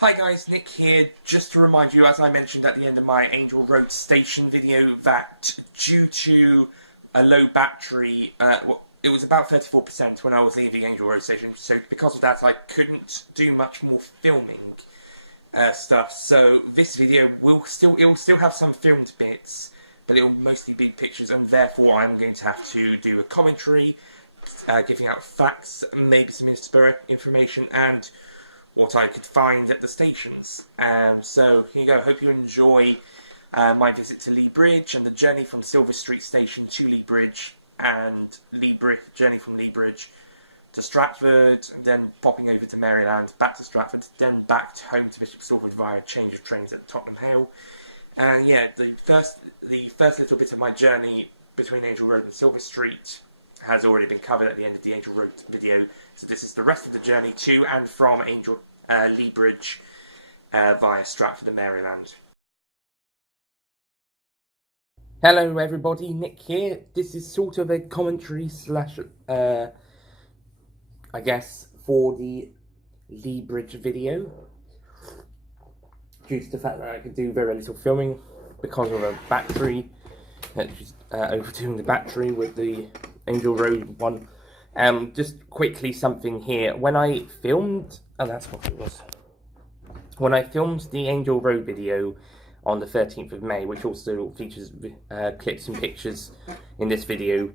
Hi guys, Nick here. Just to remind you, as I mentioned at the end of my Angel Road Station video, that due to a low battery, it was about 34% when I was leaving Angel Road Station, so because of that I couldn't do much more filming stuff. So this video will still have some filmed bits, but it will mostly be pictures, and therefore I'm going to have to do a commentary, giving out facts, maybe some information, and what I could find at the stations. So here you go. Hope you enjoy my visit to Lea Bridge and the journey from Silver Street Station to Lea Bridge, and journey from Lea Bridge to Stratford, and then popping over to Maryland, back to Stratford, then back home to Bishop Stortford via a change of trains at Tottenham Hale. And yeah, the first little bit of my journey between Angel Road and Silver Street has already been covered at the end of the Angel Road video, so this is the rest of the journey to and from Lea Bridge via Stratford and Maryland. Hello everybody, Nick here. This is sort of a commentary slash, I guess, for the Lea Bridge video, due to the fact that I could do very little filming because of a battery, overdoing the battery with the Angel Road one. Just quickly something here. When I filmed, that's what it was. When I filmed the Angel Road video on the 13th of May, which also features clips and pictures in this video,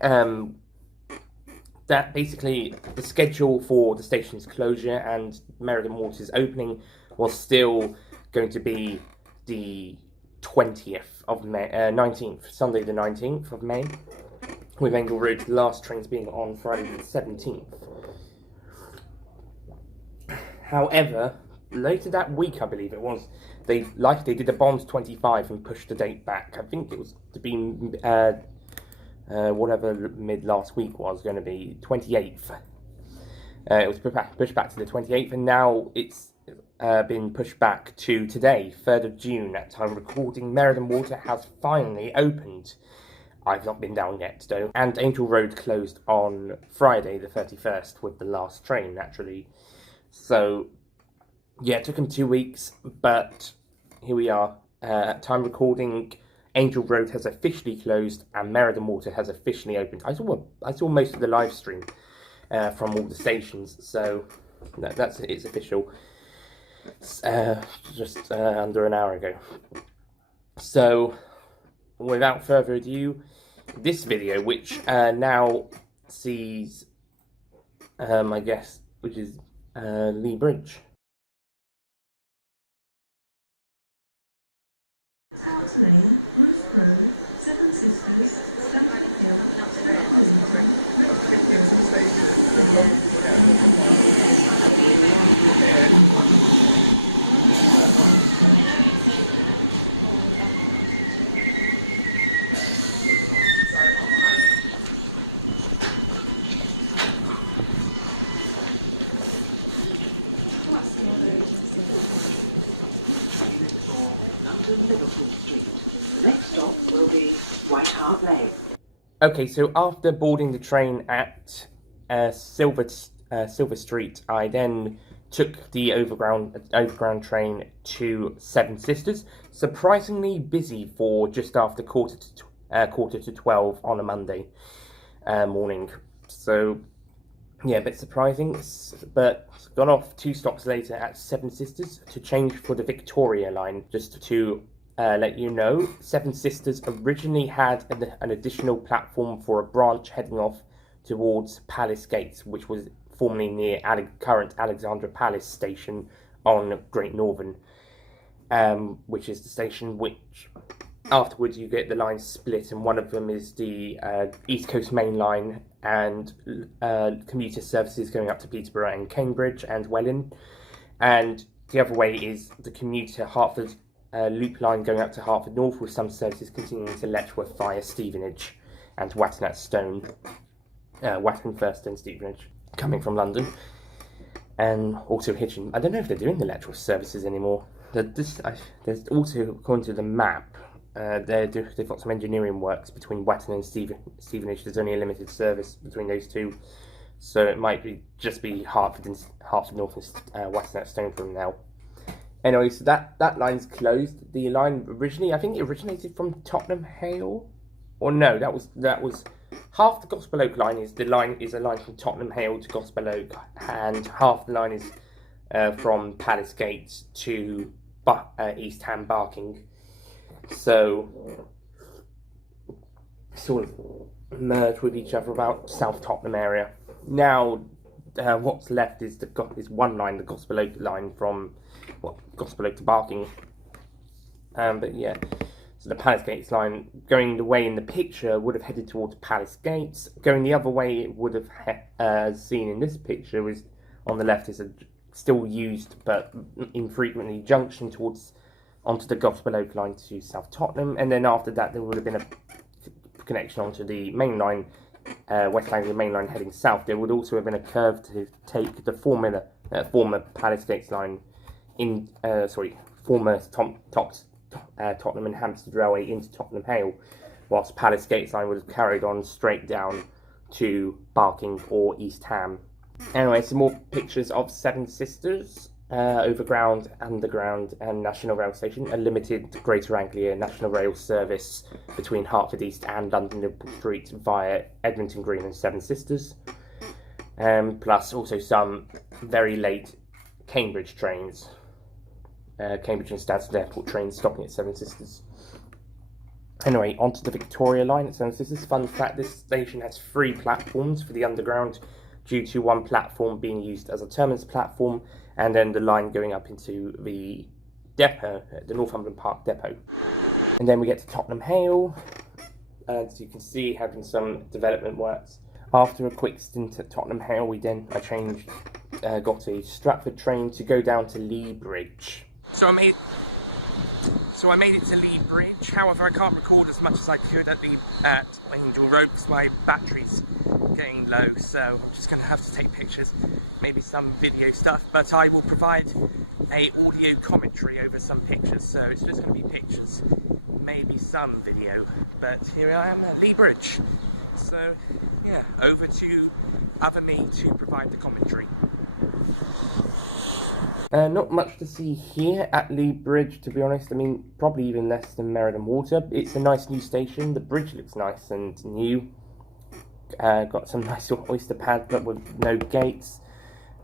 that basically the schedule for the station's closure and Meridian Water's opening was still going to be the 20th of May, 19th, Sunday the 19th of May, with Angel Road's last trains being on Friday the 17th. However, later that week, I believe it was, they did a Bond 25 and pushed the date back. I think it was to be whatever mid last week was going to be, 28th. It was pushed back to the 28th, and now it's been pushed back to today, 3rd of June. At time recording, Meridian Water has finally opened. I've not been down yet, though. And Angel Road closed on Friday the 31st with the last train, naturally. So, yeah, it took them 2 weeks, but here we are. At time recording, Angel Road has officially closed and Meridian Water has officially opened. I saw most of the live stream from all the stations, so it's official. Just under an hour ago. So, without further ado, this video, which now sees, I guess, which is Lea Bridge. Okay, so after boarding the train at Silver Street, I then took the overground train to Seven Sisters. Surprisingly busy for just after quarter to 12 on a Monday morning. So yeah, a bit surprising, but got off 2 stops later at Seven Sisters to change for the Victoria line. Just to let you know, Seven Sisters originally had an additional platform for a branch heading off towards Palace Gates, which was formerly near current Alexandra Palace station on Great Northern, which is the station which afterwards you get the lines split, and one of them is the East Coast Main Line and commuter services going up to Peterborough and Cambridge and Welwyn, and the other way is the commuter Hertford loop line going up to Hertford North, with some services continuing to Letchworth via Stevenage and Watton at Stone. Watton first and Stevenage, coming from London. And also Hitchin. I don't know if they're doing the Letchworth services anymore. There's also, according to the map, they've got some engineering works between Watton and Stevenage. There's only a limited service between those two so it might just be Hertford North and Western at Stortford now. Anyway, so that line's closed. The line originally, I think it originated from Tottenham Hale, or no, that was half the Gospel Oak line is a line from Tottenham Hale to Gospel Oak, and half the line is from Palace Gates to East Ham Barking. So sort of merge with each other about South Tottenham area. Now, what's left is one line, the Gospel Oak line from Gospel Oak to Barking. But yeah, so the Palace Gates line going the way in the picture would have headed towards Palace Gates. Going the other way, it would have seen in this picture is on the left is a still used but infrequently junction onto the Gospel Oak line to South Tottenham, and then after that there would have been a connection onto the main line, West Anglia main line heading south. There would also have been a curve to take the former Palace Gates line former Tottenham and Hampstead Railway into Tottenham Hale, whilst Palace Gates line would have carried on straight down to Barking or East Ham. Anyway, some more pictures of Seven Sisters, Overground, Underground and National Rail Station, a limited Greater Anglia National Rail service between Hertford East and London Overground Street via Edmonton Green and Seven Sisters, plus also some very late Cambridge trains, Cambridge and Stansted Airport trains stopping at Seven Sisters. Anyway, onto the Victoria line at Seven Sisters. Fun fact, this station has 3 platforms for the Underground, due to one platform being used as a terminus platform, and then the line going up into the depot, the Northumberland Park depot. And then we get to Tottenham Hale, as you can see, having some development works. After a quick stint at Tottenham Hale, got a Stratford train to go down to Lea Bridge. So I made it to Lea Bridge. However, I can't record as much as I could at Angel Road because my battery's getting low, so I'm just going to have to take pictures, maybe some video stuff, but I will provide a audio commentary over some pictures, so it's just going to be pictures, maybe some video. But here I am at Lea Bridge, so yeah, over to other me to provide the commentary. Not much to see here at Lea Bridge, to be honest. I mean, probably even less than Meridian Water. It's a nice new station. The bridge looks nice and new. Got some nice oyster pads, but with no gates.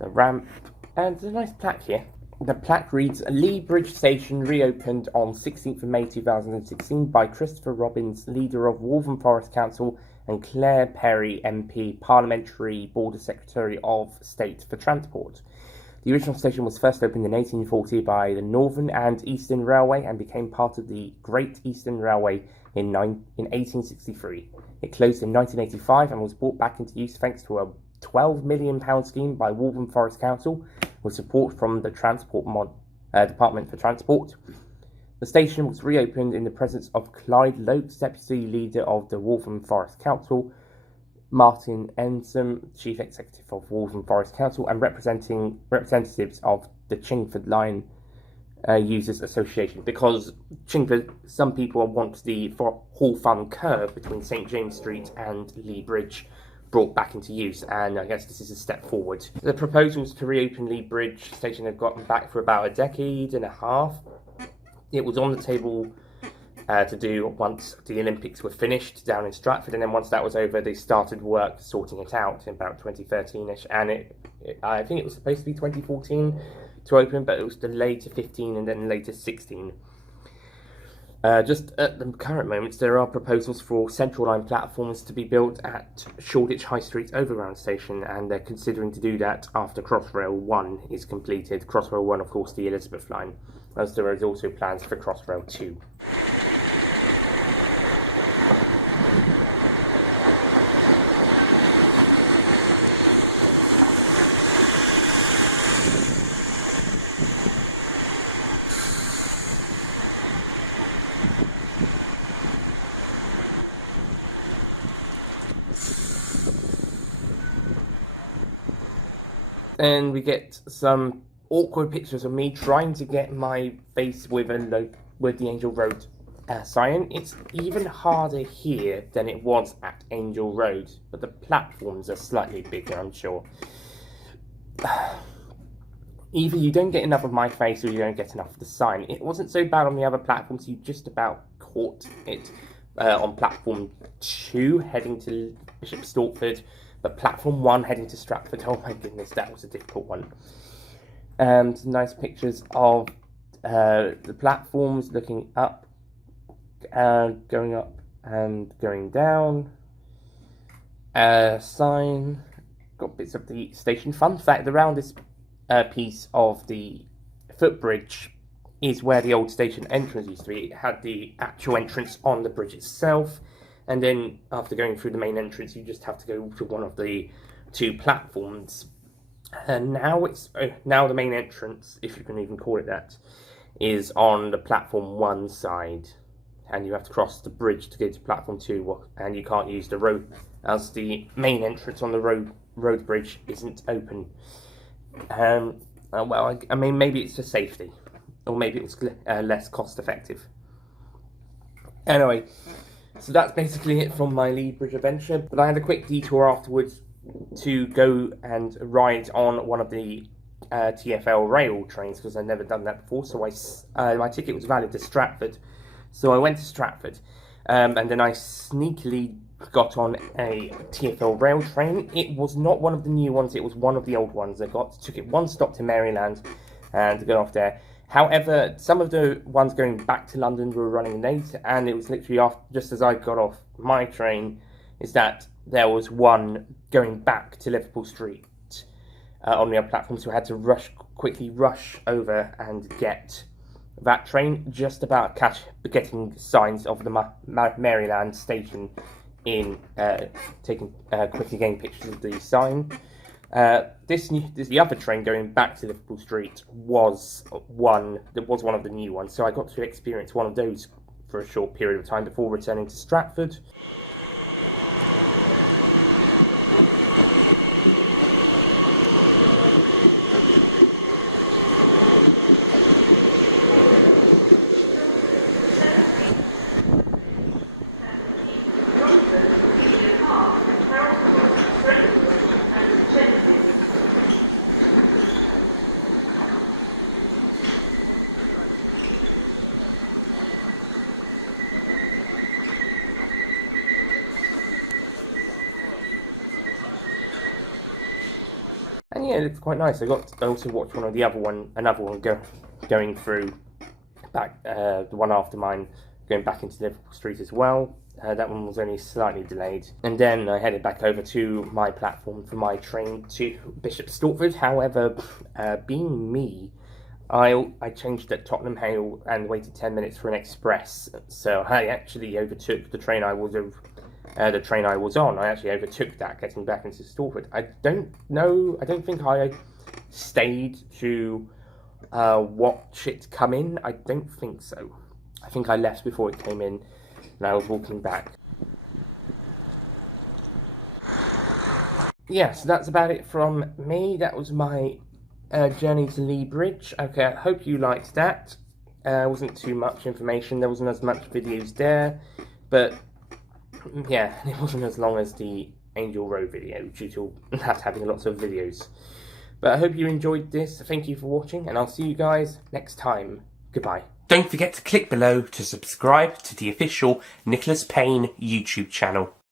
The ramp, and there's a nice plaque here. The plaque reads, Lea Bridge Station reopened on 16th of May 2016 by Christopher Robbins, leader of Waltham Forest Council, and Claire Perry, MP, Parliamentary Border Secretary of State for Transport. The original station was first opened in 1840 by the Northern and Eastern Railway and became part of the Great Eastern Railway in 1863. It closed in 1985 and was brought back into use thanks to a £12 million scheme by Waltham Forest Council with support from the Department for Transport. The station was reopened in the presence of Clyde Lokes, Deputy Leader of the Waltham Forest Council, Martin Ensom, Chief Executive of Waltham Forest Council, and representatives of the Chingford Line Users Association, because Chingford, some people want the Hall Farm curve between St James Street and Lea Bridge brought back into use, and I guess this is a step forward. The proposals to reopen Lea Bridge station have gotten back for about a decade and a half. It was on the table to do once the Olympics were finished down in Stratford, and then once that was over they started work sorting it out in about 2013ish, and I think it was supposed to be 2014 to open, but it was delayed to 15 and then later 16. Just at the current moment, there are proposals for Central Line platforms to be built at Shoreditch High Street Overground Station, and they're considering to do that after Crossrail 1 is completed. Crossrail 1, of course, the Elizabeth Line, as there is also plans for Crossrail 2. And we get some awkward pictures of me trying to get my face with the Angel Road sign. It's even harder here than it was at Angel Road, but the platforms are slightly bigger, I'm sure. Either you don't get enough of my face or you don't get enough of the sign. It wasn't so bad on the other platforms, you just about caught it on platform 2 heading to Bishop Stortford, but platform 1 heading to Stratford, oh my goodness, that was a difficult one. Some nice pictures of the platforms looking up, going up and going down. Sign, got bits of the station. Fun fact, the roundest piece of the footbridge is where the old station entrance used to be. It had the actual entrance on the bridge itself, and then after going through the main entrance you just have to go to one of the 2 platforms. And now now the main entrance, if you can even call it that, is on the platform 1 side, and you have to cross the bridge to get to platform 2, and you can't use the road as the main entrance on the road bridge isn't open. Well, I mean, maybe it's for safety, or maybe it's less cost effective. Anyway, so that's basically it from my Lea Bridge adventure, but I had a quick detour afterwards to go and ride on one of the TfL Rail trains, because I'd never done that before, so my ticket was valid to Stratford, so I went to Stratford, and then I sneakily got on a TfL Rail train. It was not one of the new ones, it was one of the old ones. I took it 1 stop to Maryland and got off there. However, some of the ones going back to London were running late, and it was literally just as I got off my train, is that there was one going back to Liverpool Street on the other platform, so I had to quickly rush over and get that train, just about getting signs of the Maryland station in, quickly getting pictures of the sign. The other train going back to Liverpool Street was one of the new ones, so I got to experience one of those for a short period of time before returning to Stratford. And yeah, it looks quite nice. I also watched another one going through back, the one after mine, going back into Liverpool Street as well. That one was only slightly delayed. And then I headed back over to my platform for my train to Bishop Stortford. However, being me, I changed at Tottenham Hale and waited 10 minutes for an express. So I actually overtook the train I was on. I actually overtook that getting back into Stortford. I don't think I stayed to watch it come in. I don't think so. I think I left before it came in and I was walking back. Yeah, so that's about it from me. That was my journey to Lea Bridge. Okay, I hope you liked that. Wasn't too much information. There wasn't as much videos there, but yeah, it wasn't as long as the Angel Road video due to that having lots of videos. But I hope you enjoyed this. Thank you for watching, and I'll see you guys next time. Goodbye. Don't forget to click below to subscribe to the official Nicholas Payne YouTube channel.